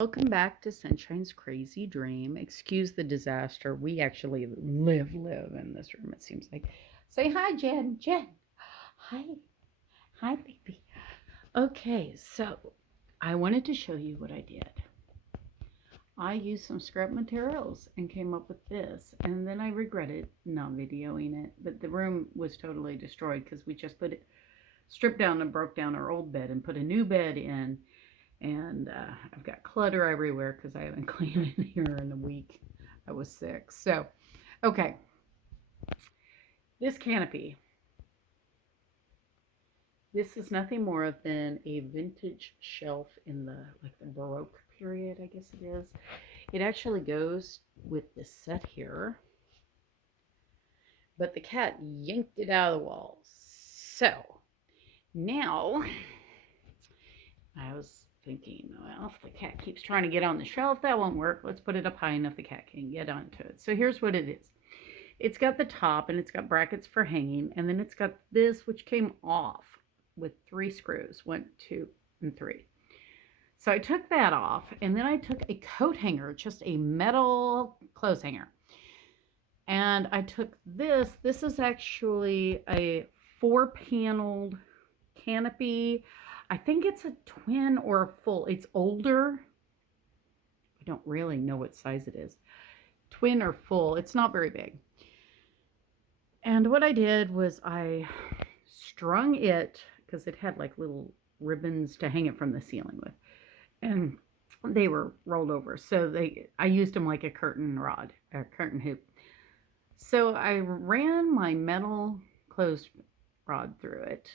Welcome back to Sunshine's Crazy Dream. Excuse the disaster. We actually live in this room, it seems like. Say hi, Jen. Jen. Hi. Hi, baby. Okay, so I wanted to show you what I did. I used some scrap materials and came up with this, and then I regretted not videoing it, but the room was totally destroyed because we just stripped down and broke down our old bed and put a new bed in. And I've got clutter everywhere because I haven't cleaned in here in a week. I was sick. So, okay. This canopy. This is nothing more than a vintage shelf in the Baroque period, I guess it is. It actually goes with this set here. But the cat yanked it out of the walls. So, now I was thinking, well, if the cat keeps trying to get on the shelf, that won't work. Let's put it up high enough the cat can get onto it. So here's what it is. It's got the top and it's got brackets for hanging, and then it's got this which came off with 3 screws, 1, 2, and 3. So I took that off, and then I took a coat hanger, just a metal clothes hanger. And I took this. This is actually a 4-paneled canopy. I think it's a twin or a full. It's older. I don't really know what size it is. Twin or full. It's not very big. And what I did was I strung it, because it had like little ribbons to hang it from the ceiling with. And they were rolled over. So I used them like a curtain rod, a curtain hoop. So I ran my metal clothes rod through it.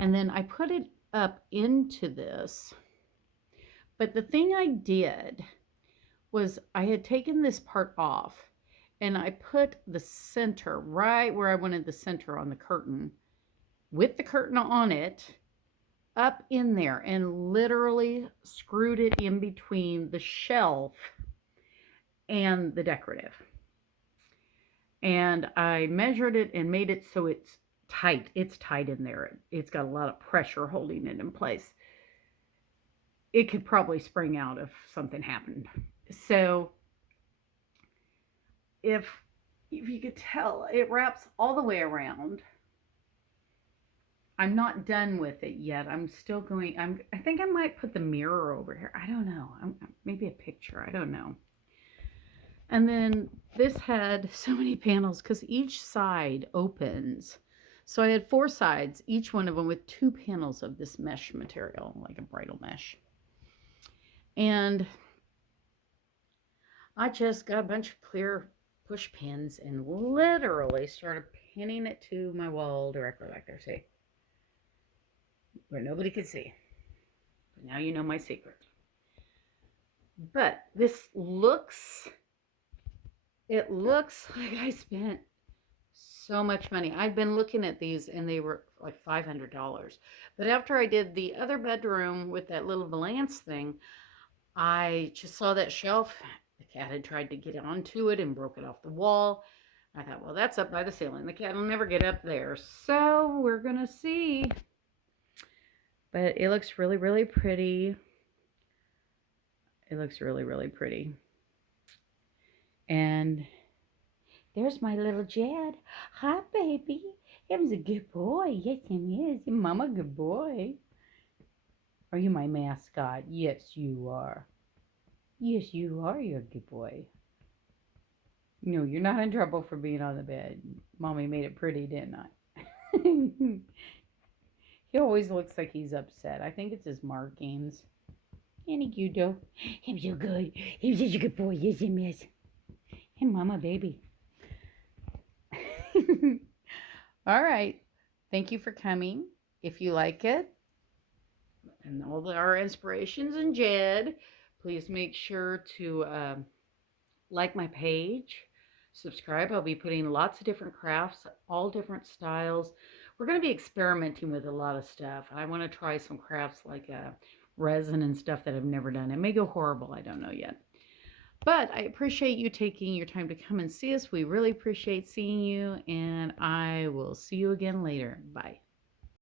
And then I put it up into this. But the thing I did was I had taken this part off, and I put the center right where I wanted the center on the curtain, with the curtain on it, up in there, and literally screwed it in between the shelf and the decorative. And I measured it and made it so it's tight. It's tight in there. It's got a lot of pressure holding it in place. It could probably spring out if something happened. So if you could tell, it wraps all the way around. I'm not done with it yet. I'm still going. I think I might put the mirror over here. I don't know. Maybe a picture. I don't know. And then this had so many panels because each side opens. So I had 4 sides, each one of them with 2 panels of this mesh material, like a bridal mesh. And I just got a bunch of clear push pins and literally started pinning it to my wall directly like there, see? Where nobody could see. But now you know my secret. But this looks, it looks like I spent so much money. I've been looking at these and they were like $500. But after I did the other bedroom with that little valance thing, I just saw that shelf. The cat had tried to get onto it and broke it off the wall. I thought, well, that's up by the ceiling. The cat will never get up there. So we're going to see. But it looks really, really pretty. It looks really, really pretty. And there's my little Jed. Hi, baby. Him's a good boy. Yes, him is. Your mama good boy. Are you my mascot? Yes, you are. Yes, you are. You're a good boy. No, you're not in trouble for being on the bed. Mommy made it pretty, didn't I? He always looks like he's upset. I think it's his markings. Any cute though. Him so good. He's such a good boy. Yes, him is. Him, mama, baby. All right. Thank you for coming. If you like it, and all our inspirations and Jed, please make sure to like my page, subscribe. I'll be putting lots of different crafts, all different styles. We're going to be experimenting with a lot of stuff. I want to try some crafts like resin and stuff that I've never done. It may go horrible. I don't know yet. But I appreciate you taking your time to come and see us. We really appreciate seeing you, and I will see you again later. Bye.